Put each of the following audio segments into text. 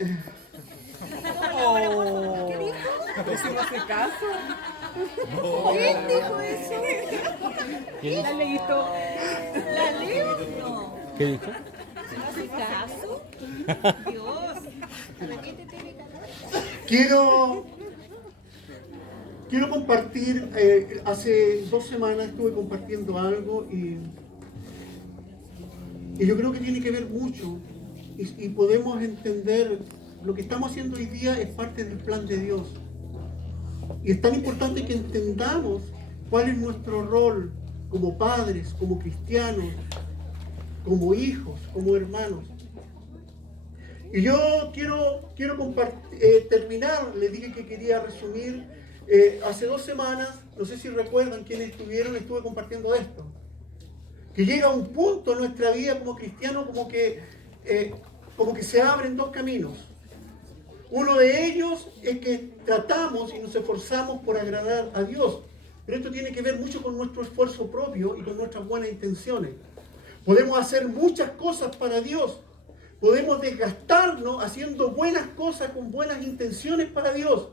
Oh. ¿Qué dijo? ¿Eso no hace caso? ¿Quién dijo eso? ¿La leíto? ¿La leo? No. ¿Qué dijo? ¿No hace caso? Dios. Repítete, Vika. Quiero compartir, hace 2 semanas estuve compartiendo algo y yo creo que tiene que ver mucho y podemos entender lo que estamos haciendo hoy día es parte del plan de Dios. Y es tan importante que entendamos cuál es nuestro rol como padres, como cristianos, como hijos, como hermanos. Y yo quiero terminar, les dije que quería resumir, hace 2 semanas, no sé si recuerdan quiénes estuvieron, estuve compartiendo esto. Que llega un punto en nuestra vida como cristianos como que se abren 2 caminos. Uno de ellos es que tratamos y nos esforzamos por agradar a Dios. Pero esto tiene que ver mucho con nuestro esfuerzo propio y con nuestras buenas intenciones. Podemos hacer muchas cosas para Dios. Podemos desgastarnos haciendo buenas cosas con buenas intenciones para Dios.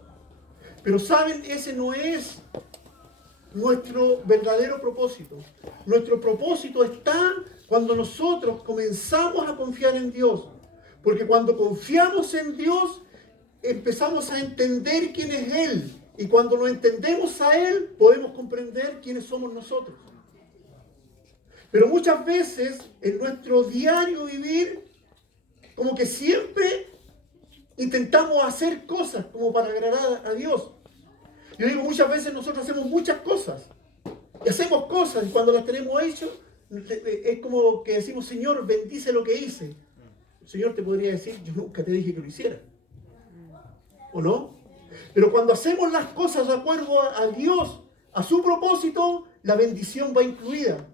Pero saben, ese no es nuestro verdadero propósito. Nuestro propósito está cuando nosotros comenzamos a confiar en Dios. Porque cuando confiamos en Dios, empezamos a entender quién es Él. Y cuando lo entendemos a Él, podemos comprender quiénes somos nosotros. Pero muchas veces, en nuestro diario vivir, como que siempre intentamos hacer cosas como para agradar a Dios. Yo digo, muchas veces nosotros hacemos muchas cosas. Y hacemos cosas, y cuando las tenemos hechas, es como que decimos, Señor, bendice lo que hice. El Señor te podría decir, yo nunca te dije que lo hiciera. ¿O no? Pero cuando hacemos las cosas de acuerdo a Dios, a su propósito, la bendición va incluida.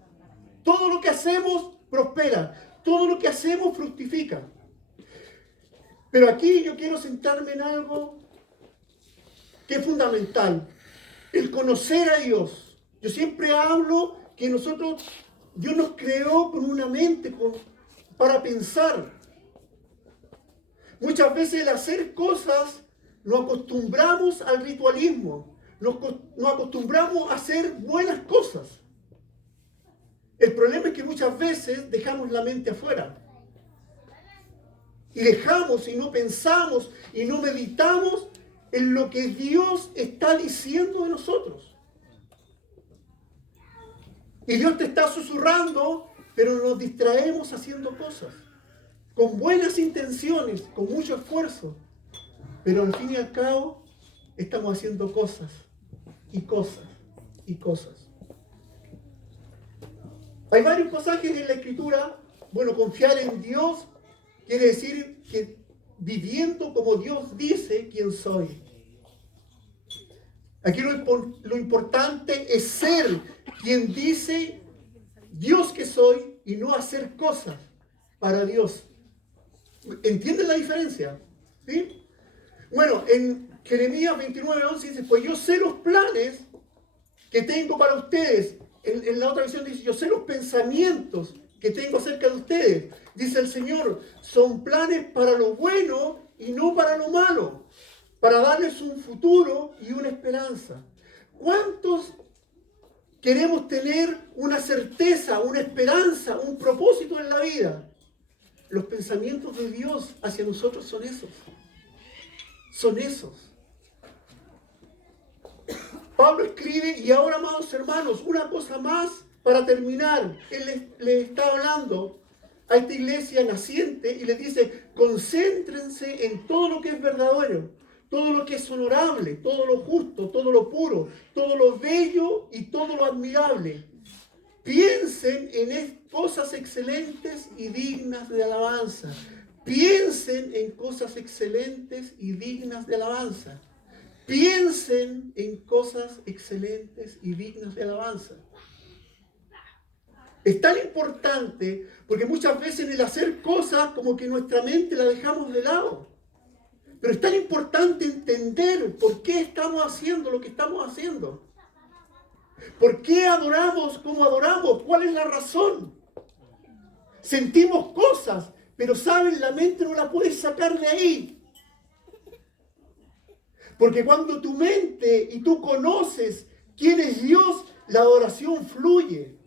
Todo lo que hacemos prospera. Todo lo que hacemos fructifica. Pero aquí yo quiero centrarme en algo que es fundamental. El conocer a Dios. Yo siempre hablo que Dios nos creó con una mente para pensar. Muchas veces el hacer cosas nos acostumbramos al ritualismo. Nos acostumbramos a hacer buenas cosas. El problema es que muchas veces dejamos la mente afuera. Y dejamos y no pensamos y no meditamos en lo que Dios está diciendo de nosotros. Y Dios te está susurrando, pero nos distraemos haciendo cosas. Con buenas intenciones, con mucho esfuerzo. Pero al fin y al cabo, estamos haciendo cosas y cosas y cosas. Hay varios pasajes en la Escritura. Bueno, confiar en Dios quiere decir que viviendo como Dios dice quién soy. Aquí lo importante es ser quien dice Dios que soy y no hacer cosas para Dios. ¿Entienden la diferencia? ¿Sí? Bueno, en Jeremías 29:11 dice, pues yo sé los planes que tengo para ustedes. En la otra versión dice, yo sé los pensamientos que tengo acerca de ustedes. Dice el Señor, son planes para lo bueno y no para lo malo, para darles un futuro y una esperanza. ¿Cuántos queremos tener una certeza, una esperanza, un propósito en la vida? Los pensamientos de Dios hacia nosotros son esos. Son esos. Pablo escribe, y ahora, amados hermanos, una cosa más para terminar. Él les está hablando a esta iglesia naciente y les dice, concéntrense en todo lo que es verdadero, todo lo que es honorable, todo lo justo, todo lo puro, todo lo bello y todo lo admirable. Piensen en cosas excelentes y dignas de alabanza. Piensen en cosas excelentes y dignas de alabanza. Piensen en cosas excelentes y dignas de alabanza. Es tan importante porque muchas veces en el hacer cosas como que nuestra mente la dejamos de lado. Pero es tan importante entender por qué estamos haciendo lo que estamos haciendo. ¿Por qué adoramos como adoramos? ¿Cuál es la razón? Sentimos cosas, pero saben, la mente no la puede sacar de ahí. Porque cuando tu mente y tú conoces quién es Dios, la adoración fluye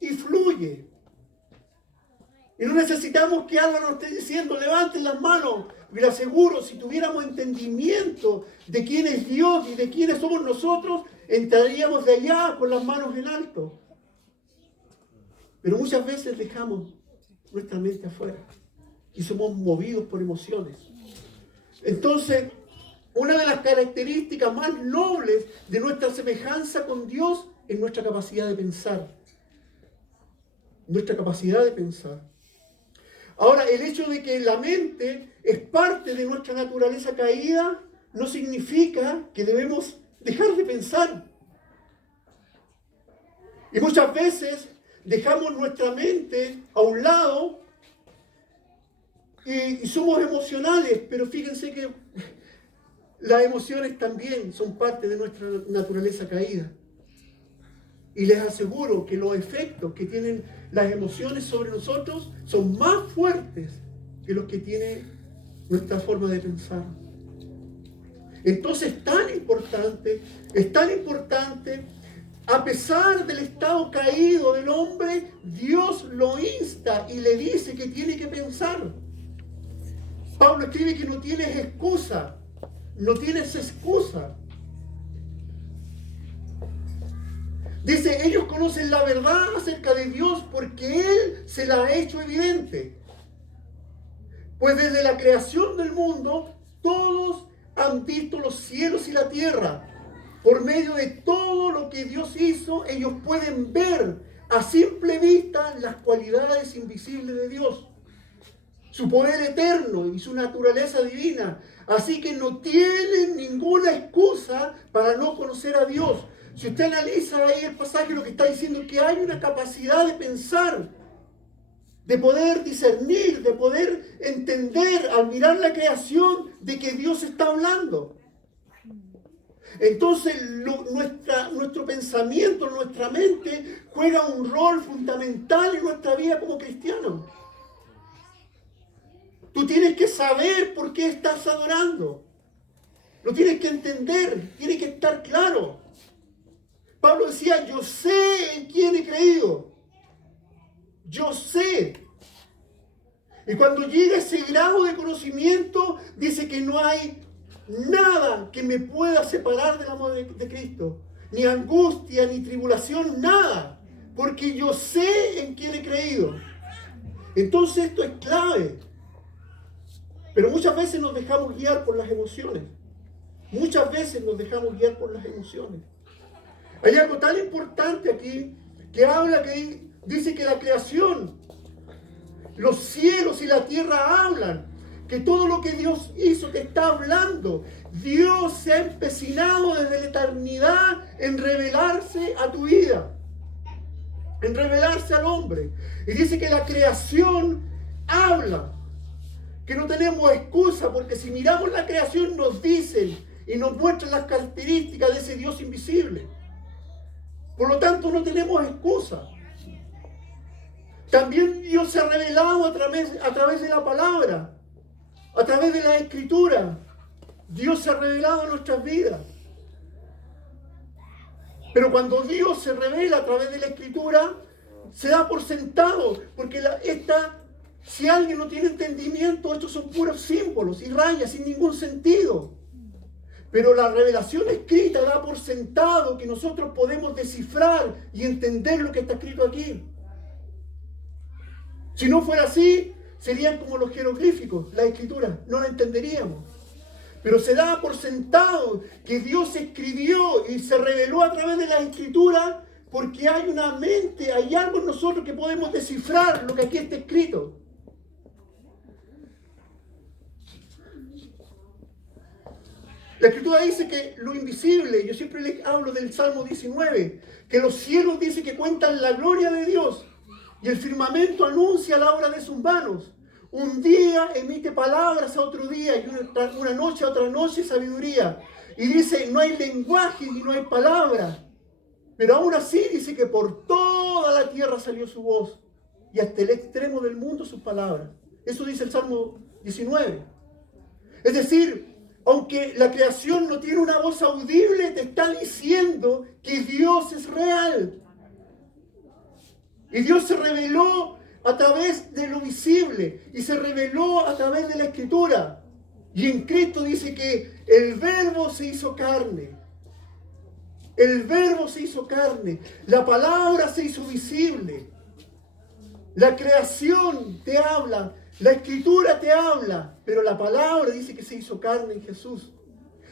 y fluye. Y no necesitamos que alguien nos esté diciendo, levanten las manos. Y le aseguro, si tuviéramos entendimiento de quién es Dios y de quiénes somos nosotros, entraríamos de allá con las manos en alto. Pero muchas veces dejamos nuestra mente afuera y somos movidos por emociones. Entonces, una de las características más nobles de nuestra semejanza con Dios es nuestra capacidad de pensar. Nuestra capacidad de pensar. Ahora, el hecho de que la mente es parte de nuestra naturaleza caída no significa que debemos dejar de pensar. Y muchas veces dejamos nuestra mente a un lado y somos emocionales, pero fíjense que las emociones también son parte de nuestra naturaleza caída. Y les aseguro que los efectos que tienen las emociones sobre nosotros son más fuertes que los que tiene nuestra forma de pensar. Entonces es tan importante, a pesar del estado caído del hombre, Dios lo insta y le dice que tiene que pensar. Pablo escribe que no tienes excusa. No tienes excusa. Dice, ellos conocen la verdad acerca de Dios porque Él se la ha hecho evidente. Pues desde la creación del mundo, todos han visto los cielos y la tierra. Por medio de todo lo que Dios hizo, ellos pueden ver a simple vista las cualidades invisibles de Dios. Su poder eterno y su naturaleza divina. Así que no tienen ninguna excusa para no conocer a Dios. Si usted analiza ahí el pasaje, lo que está diciendo es que hay una capacidad de pensar, de poder discernir, de poder entender al mirar la creación de que Dios está hablando. Entonces nuestro pensamiento, nuestra mente juega un rol fundamental en nuestra vida como cristianos. Tú tienes que saber por qué estás adorando. Lo tienes que entender, tiene que estar claro. Pablo decía, yo sé en quién he creído. Yo sé. Y cuando llega ese grado de conocimiento, dice que no hay nada que me pueda separar del amor de Cristo. Ni angustia, ni tribulación, nada. Porque yo sé en quién he creído. Entonces esto es clave. Pero muchas veces nos dejamos guiar por las emociones. Muchas veces nos dejamos guiar por las emociones. Hay algo tan importante aquí que habla, que dice que la creación, los cielos y la tierra hablan, que todo lo que Dios hizo te está hablando. Dios se ha empecinado desde la eternidad en revelarse a tu vida, en revelarse al hombre. Y dice que la creación habla, que no tenemos excusa, porque si miramos la creación nos dicen y nos muestran las características de ese Dios invisible. Por lo tanto, no tenemos excusa. También Dios se ha revelado a través de la palabra, a través de la escritura. Dios se ha revelado en nuestras vidas. Pero cuando Dios se revela a través de la escritura, se da por sentado, porque si alguien no tiene entendimiento, estos son puros símbolos y rayas sin ningún sentido. Pero la revelación escrita da por sentado que nosotros podemos descifrar y entender lo que está escrito aquí. Si no fuera así, serían como los jeroglíficos, la escritura, no la entenderíamos. Pero se da por sentado que Dios escribió y se reveló a través de la escritura porque hay una mente, hay algo en nosotros que podemos descifrar lo que aquí está escrito. La escritura dice que lo invisible, yo siempre les hablo del Salmo 19, que los cielos dice que cuentan la gloria de Dios y el firmamento anuncia la obra de sus manos. Un día emite palabras a otro día y una noche a otra noche sabiduría. Y dice, no hay lenguaje y no hay palabra. Pero aún así dice que por toda la tierra salió su voz y hasta el extremo del mundo sus palabras. Eso dice el Salmo 19. Es decir, aunque la creación no tiene una voz audible, te está diciendo que Dios es real. Y Dios se reveló a través de lo visible y se reveló a través de la Escritura. Y en Cristo dice que el Verbo se hizo carne. El Verbo se hizo carne. La palabra se hizo visible. La creación te habla. La Escritura te habla. Pero la palabra dice que se hizo carne en Jesús.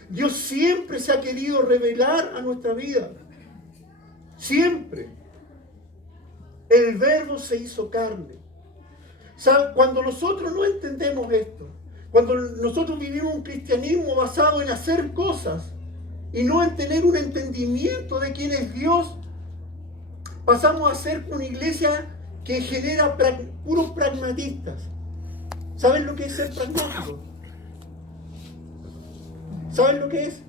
Dios siempre se ha querido revelar a nuestra vida. Siempre. El Verbo se hizo carne. ¿Sabe? Cuando nosotros no entendemos esto, cuando nosotros vivimos un cristianismo basado en hacer cosas y no en tener un entendimiento de quién es Dios, pasamos a ser una iglesia que genera puros pragmatistas. ¿Saben lo que es ser pragmático? ¿Saben lo que es?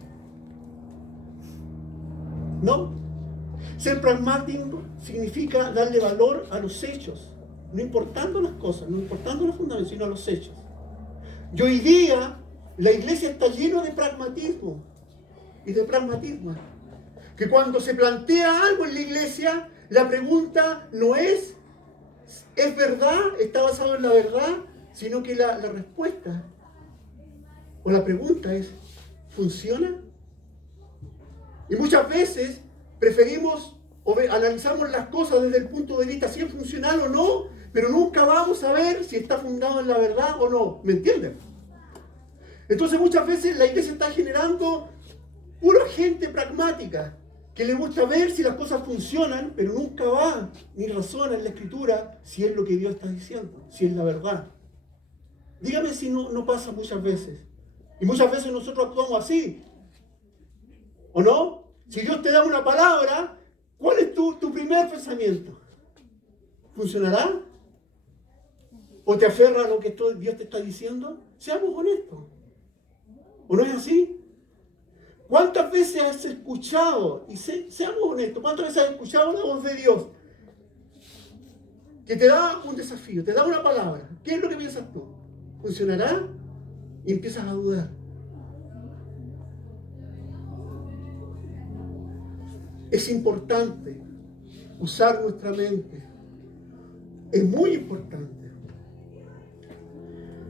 ¿No? Ser pragmático significa darle valor a los hechos, no importando las cosas, no importando los fundamentos, sino a los hechos. Y hoy día la iglesia está llena de pragmatismo y de pragmatismo. Que cuando se plantea algo en la iglesia, la pregunta no ¿es verdad? ¿Está basado en la verdad? Sino que la respuesta o la pregunta es ¿funciona? Y muchas veces preferimos o analizamos las cosas desde el punto de vista si es funcional o no, pero nunca vamos a ver si está fundado en la verdad o no. ¿Me entienden? Entonces muchas veces la iglesia está generando pura gente pragmática que le gusta ver si las cosas funcionan, pero nunca va ni razona en la Escritura si es lo que Dios está diciendo, si es la verdad. Dígame si no pasa muchas veces. Y muchas veces nosotros actuamos así. ¿O no? Si Dios te da una palabra, ¿cuál es tu primer pensamiento? ¿Funcionará? ¿O te aferra a lo que Dios te está diciendo? Seamos honestos. ¿O no es así? ¿Cuántas veces has escuchado, y seamos honestos, cuántas veces has escuchado la voz de Dios que te da un desafío, te da una palabra? ¿Qué es lo que piensas tú? ¿Funcionará? Y empiezas a dudar. Es importante usar nuestra mente. Es muy importante.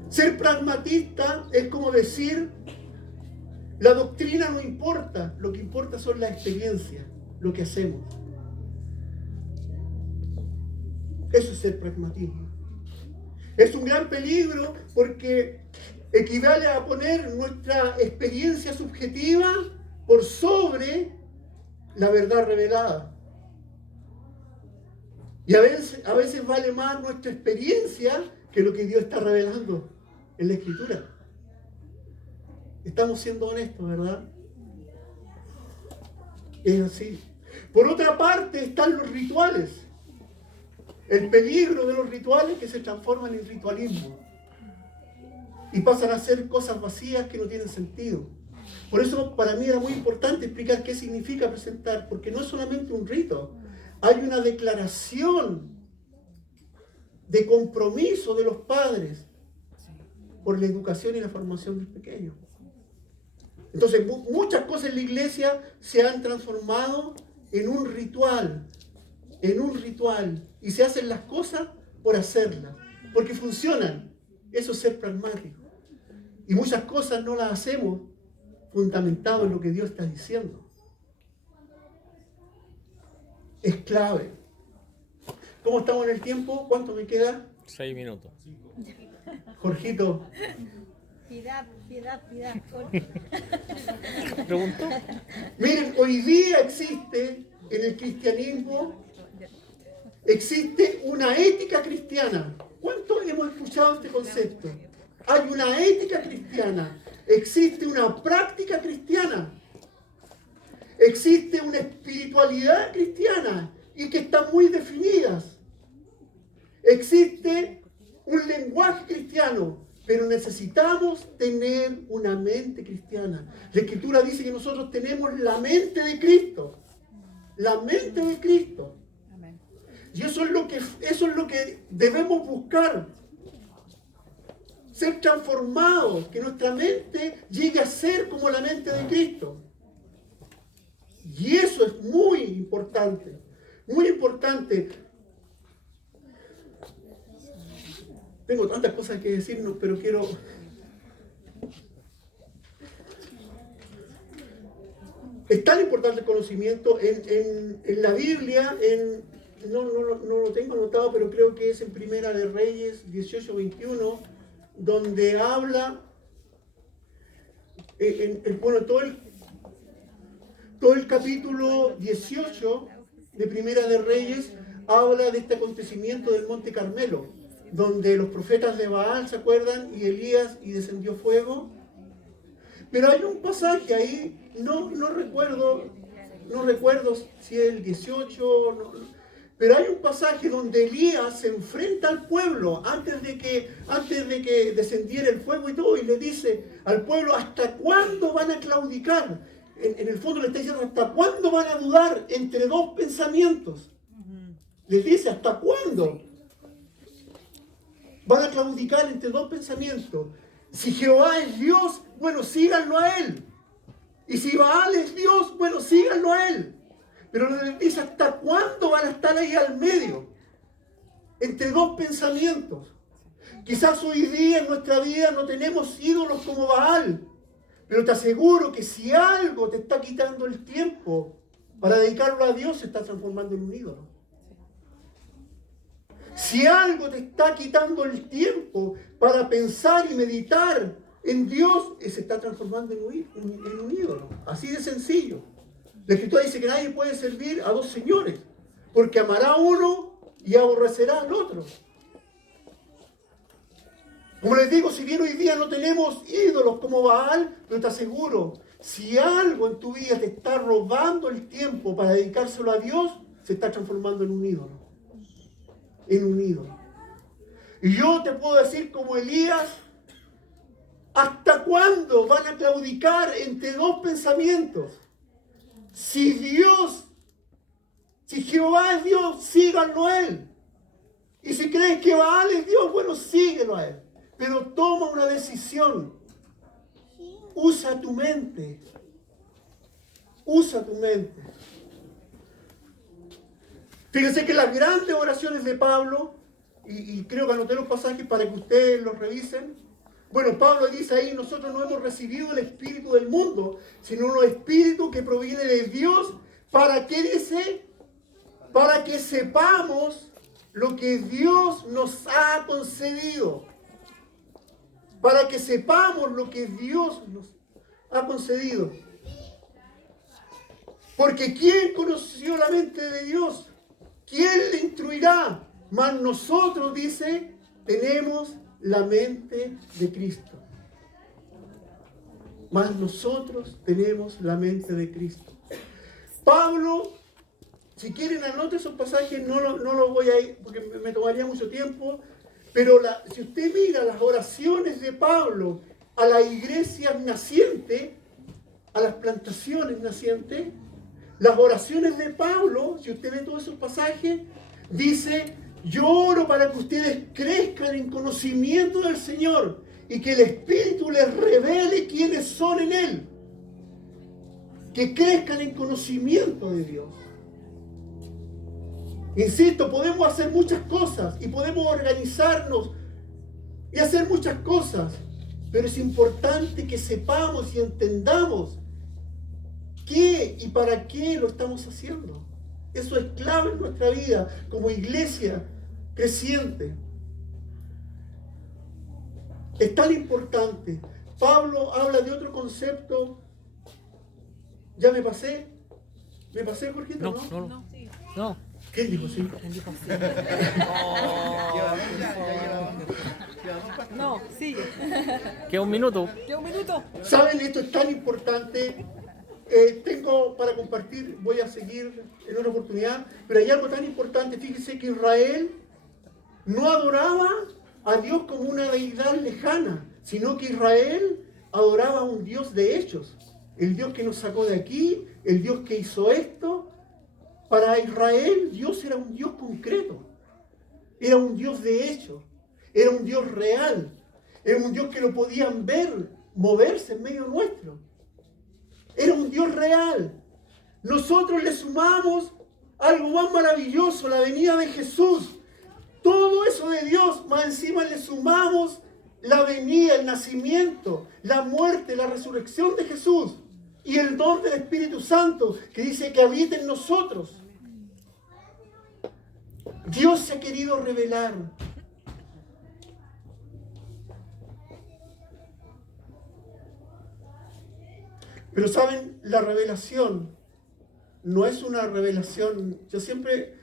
Ser pragmatista es como decir, la doctrina no importa, lo que importa son las experiencias, lo que hacemos. Eso es ser pragmatismo. Es un gran peligro porque equivale a poner nuestra experiencia subjetiva por sobre la verdad revelada. Y a veces vale más nuestra experiencia que lo que Dios está revelando en la Escritura. Estamos siendo honestos, ¿verdad? Es así. Por otra parte están los rituales. El peligro de los rituales que se transforman en ritualismo y pasan a ser cosas vacías que no tienen sentido. Por eso para mí era muy importante explicar qué significa presentar, porque no es solamente un rito, hay una declaración de compromiso de los padres por la educación y la formación del pequeño. Entonces muchas cosas en la iglesia se han transformado en un ritual, y se hacen las cosas por hacerlas, porque funcionan. Eso es ser pragmático. Y muchas cosas no las hacemos fundamentado en lo que Dios está diciendo. Es clave. ¿Cómo estamos en el tiempo? ¿Cuánto me queda? 6 minutos. Jorgito. Piedad. ¿Preguntó? Miren, hoy día existe en el cristianismo, existe una ética cristiana. ¿Cuánto hemos escuchado este concepto? Hay una ética cristiana. Existe una práctica cristiana. Existe una espiritualidad cristiana y que están muy definidas. Existe un lenguaje cristiano, pero necesitamos tener una mente cristiana. La Escritura dice que nosotros tenemos la mente de Cristo. La mente de Cristo. Y eso es lo que debemos buscar. ser transformados, que nuestra mente llegue a ser como la mente de Cristo. Y eso es muy importante, muy importante. Tengo tantas cosas que decirnos, pero quiero... Es tan importante el conocimiento en la Biblia, no lo tengo anotado, pero creo que es en Primera de Reyes 18-21, donde habla, todo el capítulo 18 de Primera de Reyes habla de este acontecimiento del Monte Carmelo, donde los profetas de Baal, ¿se acuerdan? Y Elías, y descendió fuego. Pero hay un pasaje ahí, no recuerdo si es el 18, pero hay un pasaje donde Elías se enfrenta al pueblo antes de que descendiera el fuego y todo, y le dice al pueblo, ¿hasta cuándo van a claudicar? En el fondo le está diciendo, ¿hasta cuándo van a dudar entre dos pensamientos? Les dice, ¿hasta cuándo van a claudicar entre dos pensamientos? Si Jehová es Dios, bueno, síganlo a Él. Y si Baal es Dios, bueno, síganlo a Él. Pero les dice, ¿hasta cuándo van a estar ahí al medio? Entre dos pensamientos. Quizás hoy día en nuestra vida no tenemos ídolos como Baal. Pero te aseguro que si algo te está quitando el tiempo para dedicarlo a Dios, se está transformando en un ídolo. Si algo te está quitando el tiempo para pensar y meditar en Dios, se está transformando en un ídolo. Así de sencillo. La Escritura dice que nadie puede servir a dos señores, porque amará a uno y aborrecerá al otro. Como les digo, si bien hoy día no tenemos ídolos como Baal, pero te aseguro, si algo en tu vida te está robando el tiempo para dedicárselo a Dios, se está transformando en un ídolo. En un ídolo. Y yo te puedo decir como Elías, ¿hasta cuándo van a claudicar entre dos pensamientos? Si Jehová es Dios, síganlo a Él. Y si crees que Baal es Dios, bueno, síguelo a Él. Pero toma una decisión. Usa tu mente. Usa tu mente. Fíjense que las grandes oraciones de Pablo, y creo que anoté los pasajes para que ustedes los revisen. Bueno, Pablo dice ahí, nosotros no hemos recibido el espíritu del mundo, sino un espíritu que proviene de Dios. ¿Para qué dice? Para que sepamos lo que Dios nos ha concedido. Para que sepamos lo que Dios nos ha concedido. Porque ¿quién conoció la mente de Dios? ¿Quién le instruirá? Mas nosotros, dice, tenemos la mente de Cristo. Mas nosotros tenemos la mente de Cristo. Pablo, si quieren anoten esos pasajes, no lo voy a ir, porque me tomaría mucho tiempo, pero si usted mira las oraciones de Pablo a las iglesias nacientes, a las plantaciones nacientes, las oraciones de Pablo, si usted ve todos esos pasajes, dice, yo oro para que ustedes crezcan en conocimiento del Señor y que el Espíritu les revele quiénes son en Él. Que crezcan en conocimiento de Dios. Insisto, podemos hacer muchas cosas y podemos organizarnos y hacer muchas cosas, pero es importante que sepamos y entendamos qué y para qué lo estamos haciendo. Eso es clave en nuestra vida como iglesia creciente. Es tan importante. Pablo habla de otro concepto. ¿Ya me pasé? ¿Me pasé, Jorgito? No. ¿Quién dijo sí? No, sigue. Queda un minuto. ¿Qué un minuto? ¿Saben? Esto es tan importante. Tengo para compartir, voy a seguir en otra oportunidad, pero hay algo tan importante. Fíjense que Israel no adoraba a Dios como una deidad lejana, sino que Israel adoraba a un Dios de hechos. El Dios que nos sacó de aquí, el Dios que hizo esto. Para Israel, Dios era un Dios concreto. Era un Dios de hechos. Era un Dios real. Era un Dios que lo podían ver, moverse en medio nuestro. Era un Dios real. Nosotros le sumamos algo más maravilloso, la venida de Jesús. Todo eso de Dios, más encima le sumamos la venida, el nacimiento, la muerte, la resurrección de Jesús y el don del Espíritu Santo que dice que habita en nosotros. Dios se ha querido revelar. Pero saben, la revelación no es una revelación. Yo siempre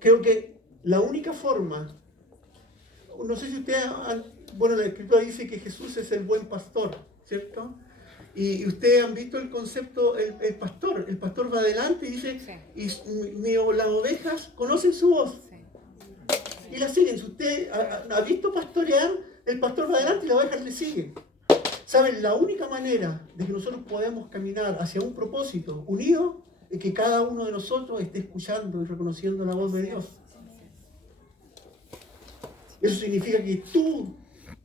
creo que la única forma, no sé si ustedes bueno, la Escritura dice que Jesús es el buen pastor, ¿cierto? Y ustedes han visto el concepto, el pastor va adelante y dice, las ovejas conocen su voz y la siguen. Si usted ha visto pastorear, el pastor va adelante y las ovejas le siguen. ¿Saben? La única manera de que nosotros podamos caminar hacia un propósito unido es que cada uno de nosotros esté escuchando y reconociendo la voz de Dios. Eso significa que tú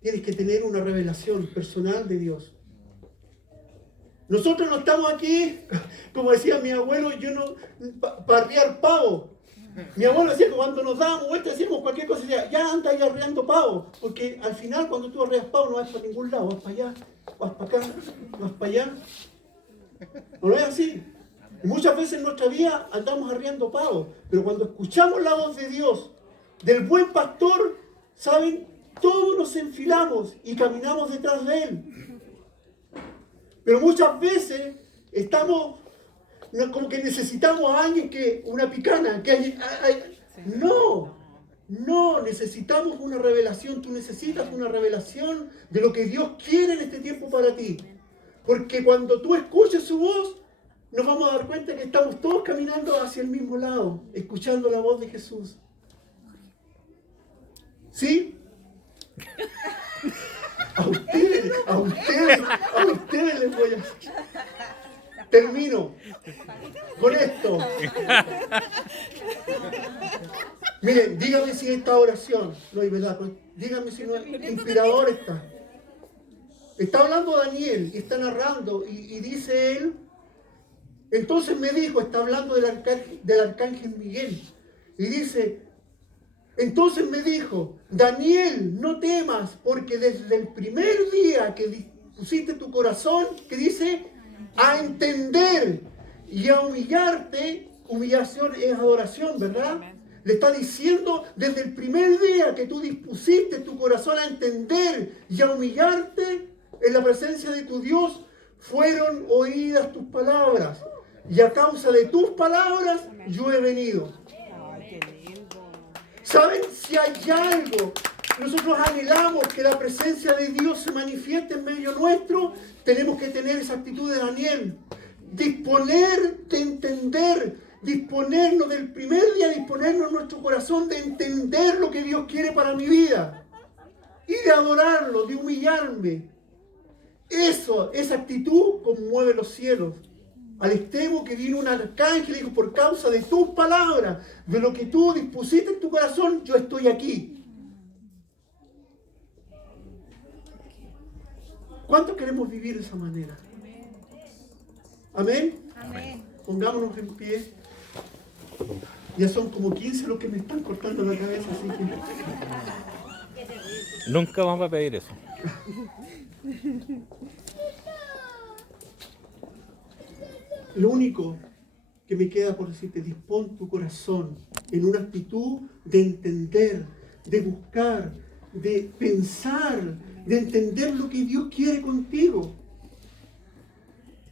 tienes que tener una revelación personal de Dios. Nosotros no estamos aquí, como decía mi abuelo, para arriar pavo. Mi abuelo decía que cuando nos dábamos vueltas, hacíamos cualquier cosa, decía, ya anda ahí arreando pavo. Porque al final, cuando tú arreas pavo, no vas para ningún lado, vas para allá, vas para acá, vas para allá. ¿No lo es así? Y muchas veces en nuestra vida andamos arreando pavo. Pero cuando escuchamos la voz de Dios, del buen pastor, ¿saben? Todos nos enfilamos y caminamos detrás de Él. Pero muchas veces estamos como que necesitamos a alguien una picana, no, necesitamos una revelación. Tú necesitas una revelación de lo que Dios quiere en este tiempo para ti. Porque cuando tú escuches su voz, nos vamos a dar cuenta que estamos todos caminando hacia el mismo lado, escuchando la voz de Jesús. ¿Sí? A ustedes les voy a... Termino con esto. Miren, dígame si esta oración, no hay verdad, dígame si no es inspirador está. Está hablando Daniel y está narrando y dice él, entonces me dijo, está hablando del arcángel Miguel, y dice, entonces me dijo, Daniel, no temas, porque desde el primer día que pusiste tu corazón, que dice, a entender y a humillarte, humillación es adoración, ¿verdad? Le está diciendo, desde el primer día que tú dispusiste tu corazón a entender y a humillarte en la presencia de tu Dios, fueron oídas tus palabras. Y a causa de tus palabras, yo he venido. ¿Saben? Si hay algo, nosotros anhelamos que la presencia de Dios se manifieste en medio nuestro, tenemos que tener esa actitud de Daniel. Disponer de entender, disponernos del primer día, disponernos en nuestro corazón de entender lo que Dios quiere para mi vida. Y de adorarlo, de humillarme. Esa actitud conmueve los cielos. Al extremo que vino un arcángel y dijo, por causa de tus palabras, de lo que tú dispusiste en tu corazón, yo estoy aquí. ¿Cuántos queremos vivir de esa manera? ¿Amén? Amén. Pongámonos en pie. Ya son como 15 los que me están cortando la cabeza, así que... Nunca vamos a pedir eso. Lo único que me queda por decirte, dispón tu corazón en una actitud de entender, de buscar, de pensar, de entender lo que Dios quiere contigo.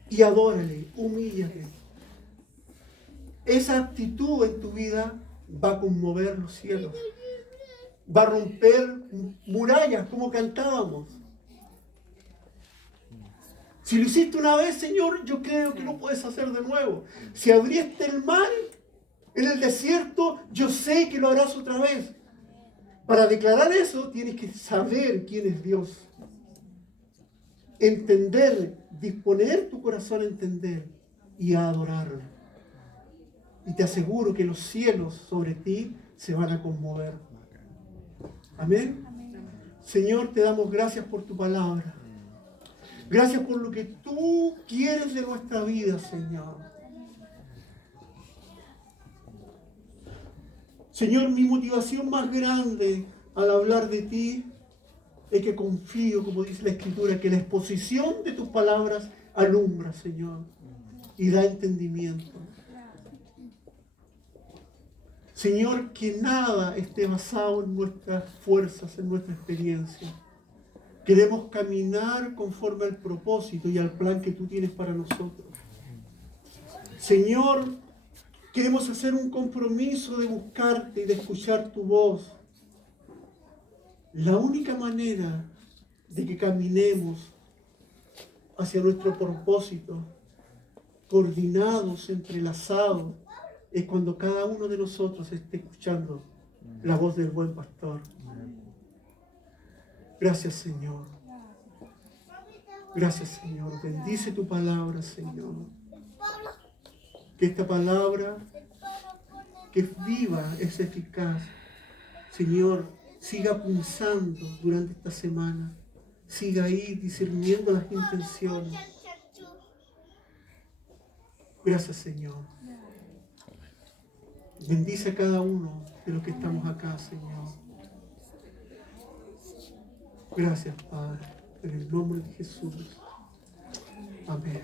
Y adórale, humíllate. Esa actitud en tu vida va a conmover los cielos. Va a romper murallas, como cantábamos. Si lo hiciste una vez, Señor, yo creo que lo puedes hacer de nuevo. Si abriste el mar en el desierto, yo sé que lo harás otra vez. Para declarar eso, tienes que saber quién es Dios. Entender, disponer tu corazón a entender y a adorarlo. Y te aseguro que los cielos sobre ti se van a conmover. Amén. Señor, te damos gracias por tu palabra. Gracias por lo que tú quieres de nuestra vida, Señor. Señor, mi motivación más grande al hablar de ti es que confío, como dice la Escritura, que la exposición de tus palabras alumbra, Señor, y da entendimiento. Señor, que nada esté basado en nuestras fuerzas, en nuestra experiencia. Queremos caminar conforme al propósito y al plan que tú tienes para nosotros. Señor, queremos hacer un compromiso de buscarte y de escuchar tu voz. La única manera de que caminemos hacia nuestro propósito, coordinados, entrelazados, es cuando cada uno de nosotros esté escuchando la voz del buen pastor. Gracias, Señor. Gracias, Señor. Bendice tu palabra, Señor. Que esta palabra, que es viva, es eficaz, Señor, siga punzando durante esta semana. Siga ahí discerniendo las intenciones. Gracias, Señor. Bendice a cada uno de los que estamos acá, Señor. Gracias, Padre, en el nombre de Jesús. Amén.